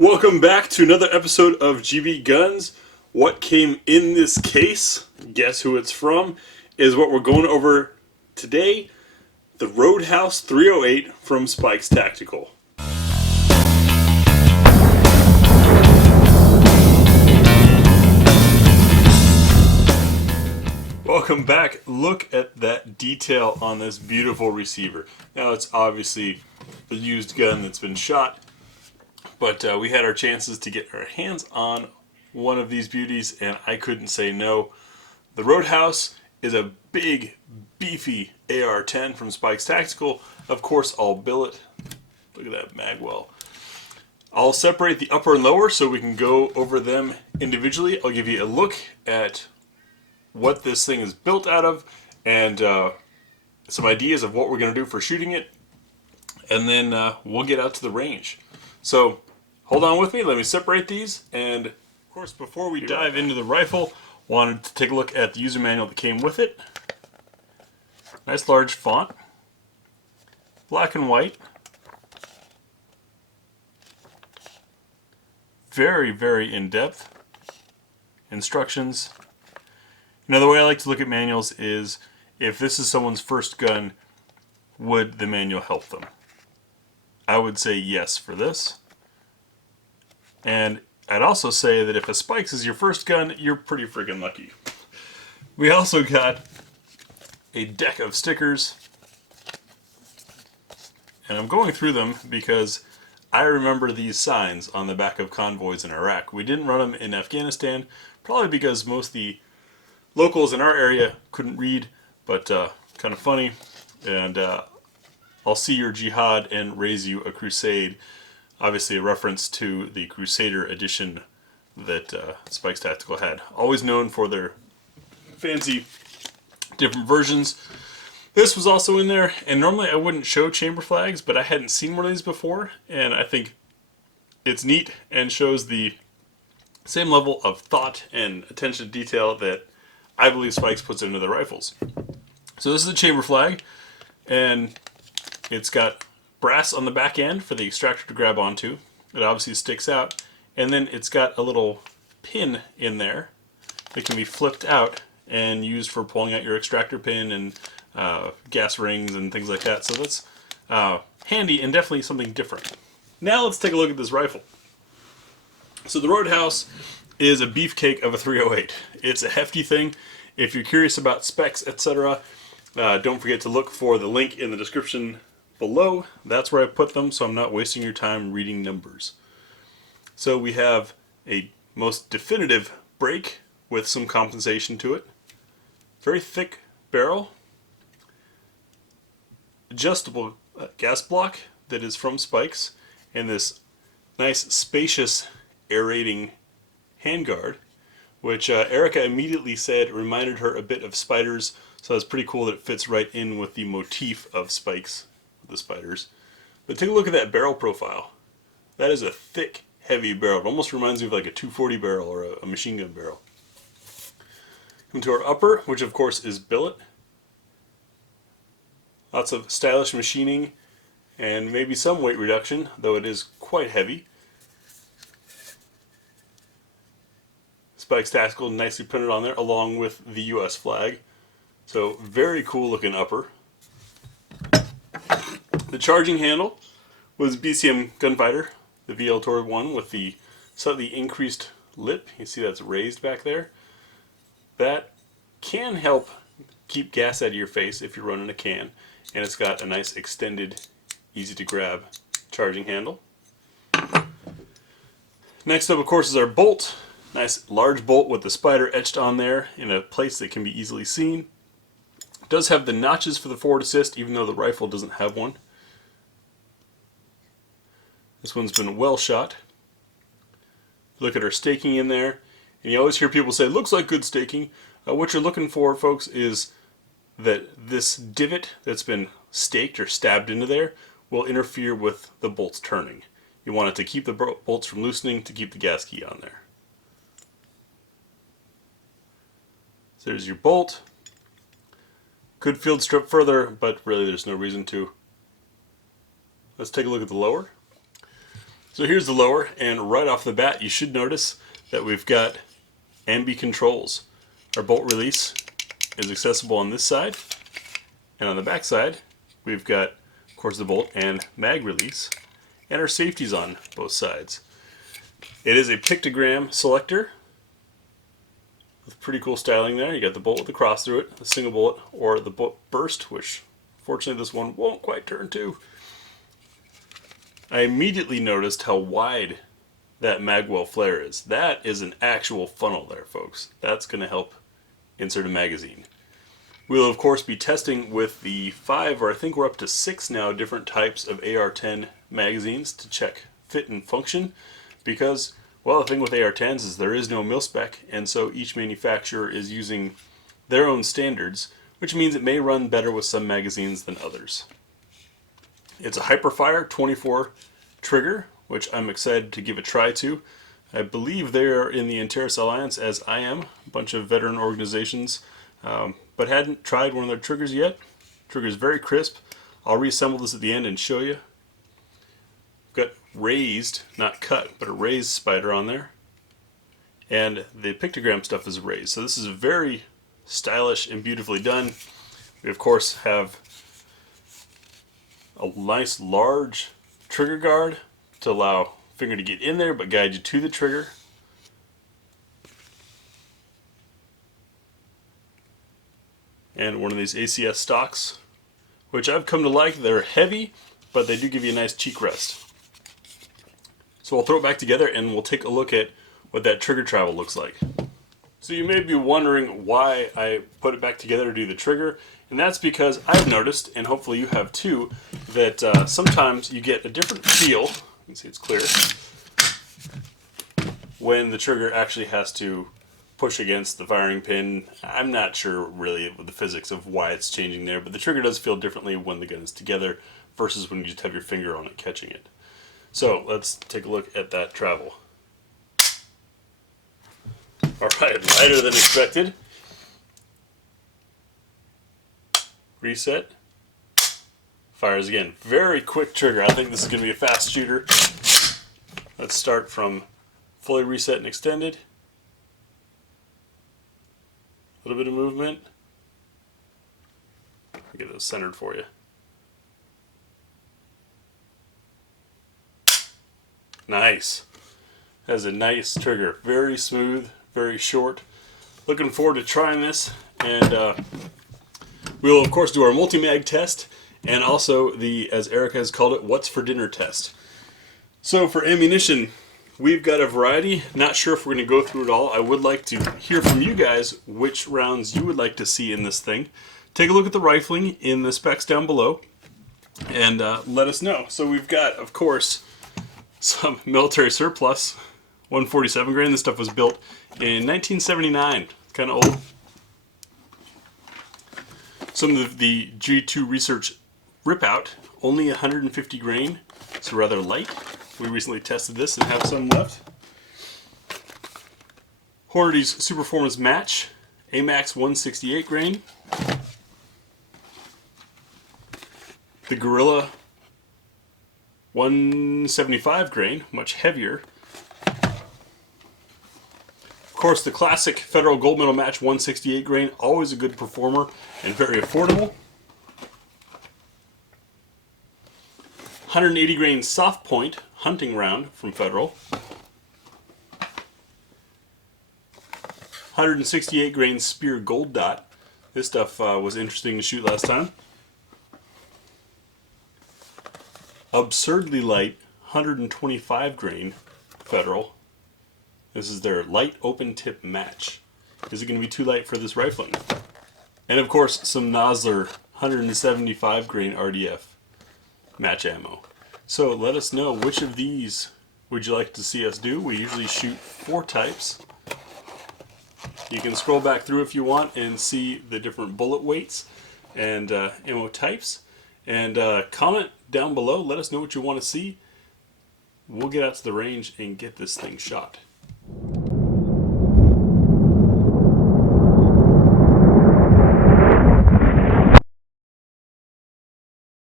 Welcome back to another episode of GBGuns. What came in this case, guess who it's from, is what we're going over today. The Roadhouse 308 from Spike's Tactical. Welcome back. Look at that detail on this beautiful receiver. Now it's obviously a used gun that's been shot, but we had our chances to get our hands on one of these beauties, and I couldn't say no. The Roadhouse is a big, beefy AR-10 from Spike's Tactical. Of course, all billet. Look at that magwell. I'll separate the upper and lower so we can go over them individually. I'll give you a look at what this thing is built out of and some ideas of what we're going to do for shooting it. And then we'll get out to the range. So hold on with me, let me separate these, and of course before we dive into the rifle, wanted to take a look at the user manual that came with it. Nice large font, black and white, very, very in-depth instructions. Another way I like to look at manuals is if this is someone's first gun, would the manual help them? I would say yes for this. And I'd also say that if a Spike's is your first gun, you're pretty freaking lucky. We also got a deck of stickers. And I'm going through them because I remember these signs on the back of convoys in Iraq. We didn't run them in Afghanistan, probably because most of the locals in our area couldn't read, but kind of funny. And I'll see your jihad and raise you a crusade. Obviously a reference to the Crusader edition that Spike's Tactical had. Always known for their fancy different versions. This was also in there, and normally I wouldn't show chamber flags, but I hadn't seen one of these before, and I think it's neat and shows the same level of thought and attention to detail that I believe Spike's puts into their rifles. So this is a chamber flag, and it's got brass on the back end for the extractor to grab onto. It obviously sticks out, and then it's got a little pin in there that can be flipped out and used for pulling out your extractor pin and gas rings and things like that. So that's handy and definitely something different. Now let's take a look at this rifle. So the Roadhouse is a beefcake of a 308. It's a hefty thing. If you're curious about specs, etc., don't forget to look for the link in the description below. That's where I put them, so I'm not wasting your time reading numbers. So we have a most definitive break with some compensation to it. Very thick barrel. Adjustable gas block that is from Spike's, and this nice spacious aerating handguard, which Erica immediately said reminded her a bit of spiders, so it's pretty cool that it fits right in with the motif of Spike's, the spiders. But take a look at that barrel profile. That is a thick, heavy barrel. It almost reminds me of like a 240 barrel or a machine gun barrel. Come to our upper, which of course is billet. Lots of stylish machining and maybe some weight reduction, though it is quite heavy. Spike's Tactical nicely printed on there along with the US flag. So very cool looking upper. The charging handle was BCM Gunfighter, the VL Tour 1 with the slightly increased lip. You see that's raised back there. That can help keep gas out of your face if you're running a can. And it's got a nice extended, easy to grab charging handle. Next up, of course, is our bolt. Nice large bolt with the spider etched on there in a place that can be easily seen. It does have the notches for the forward assist, even though the rifle doesn't have one. This one's been well shot. Look at our staking in there. And you always hear people say, looks like good staking. What you're looking for, folks, is that this divot that's been staked or stabbed into there will interfere with the bolts turning. You want it to keep the bolts from loosening to keep the gas key on there. So there's your bolt. Could field strip further, but really there's no reason to. Let's take a look at the lower. So here's the lower, and right off the bat you should notice that we've got ambi controls. Our bolt release is accessible on this side, and on the back side we've got, of course, the bolt and mag release, and our safeties on both sides. It is a pictogram selector with pretty cool styling there. You got the bolt with the cross through it, a single bullet, or the burst, which fortunately this one won't quite turn to. I immediately noticed how wide that magwell flare is. That is an actual funnel there, folks. That's going to help insert a magazine. We'll of course be testing with the 5, or I think we're up to 6 now, different types of AR-10 magazines to check fit and function, because, well, the thing with AR-10s is there is no mil-spec, and so each manufacturer is using their own standards, which means it may run better with some magazines than others. It's a Hyperfire 24 trigger, which I'm excited to give a try to. I believe they're in the Interis Alliance, as I am, a bunch of veteran organizations, but hadn't tried one of their triggers yet. Trigger's very crisp. I'll reassemble this at the end and show you. Got raised, not cut, but a raised spider on there. And the pictogram stuff is raised. So this is very stylish and beautifully done. We of course have a nice large trigger guard to allow finger to get in there but guide you to the trigger. And one of these ACS stocks, which I've come to like. They're heavy, but they do give you a nice cheek rest. So I'll throw it back together and we'll take a look at what that trigger travel looks like. So you may be wondering why I put it back together to do the trigger, and that's because I've noticed, and hopefully you have too, that sometimes you get a different feel, you can see it's clear, when the trigger actually has to push against the firing pin. I'm not sure really with the physics of why it's changing there, but the trigger does feel differently when the gun is together versus when you just have your finger on it catching it. So let's take a look at that travel. Alright, lighter than expected. Reset. Fires again. Very quick trigger. I think this is going to be a fast shooter. Let's start from fully reset and extended. A little bit of movement. I'll get those centered for you. Nice. Has a nice trigger. Very smooth, very short. Looking forward to trying this, and we'll of course do our multi-mag test and also the, as Eric has called it, what's for dinner test. So for ammunition, we've got a variety. Not sure if we're going to go through it all. I would like to hear from you guys which rounds you would like to see in this thing. Take a look at the rifling in the specs down below and let us know. So we've got, of course, some military surplus. 147 grain. This stuff was built in 1979. Kind of old. Some of the G2 Research rip-out, only 150 grain, so rather light. We recently tested this and have some left. Hornady's Superformance Match, AMAX 168 grain. The Gorilla 175 grain, much heavier. Of course, the classic Federal Gold Medal Match 168 grain, always a good performer and very affordable. 180 grain soft point hunting round from Federal. 168 grain Spear Gold Dot. This stuff was interesting to shoot last time. Absurdly light 125 grain Federal. This is their light open tip match. Is it going to be too light for this rifling? And of course some Nosler 175 grain RDF match ammo. So let us know which of these would you like to see us do. We usually shoot 4 types. You can scroll back through if you want and see the different bullet weights and ammo types. And comment down below, let us know what you want to see. We'll get out to the range and get this thing shot.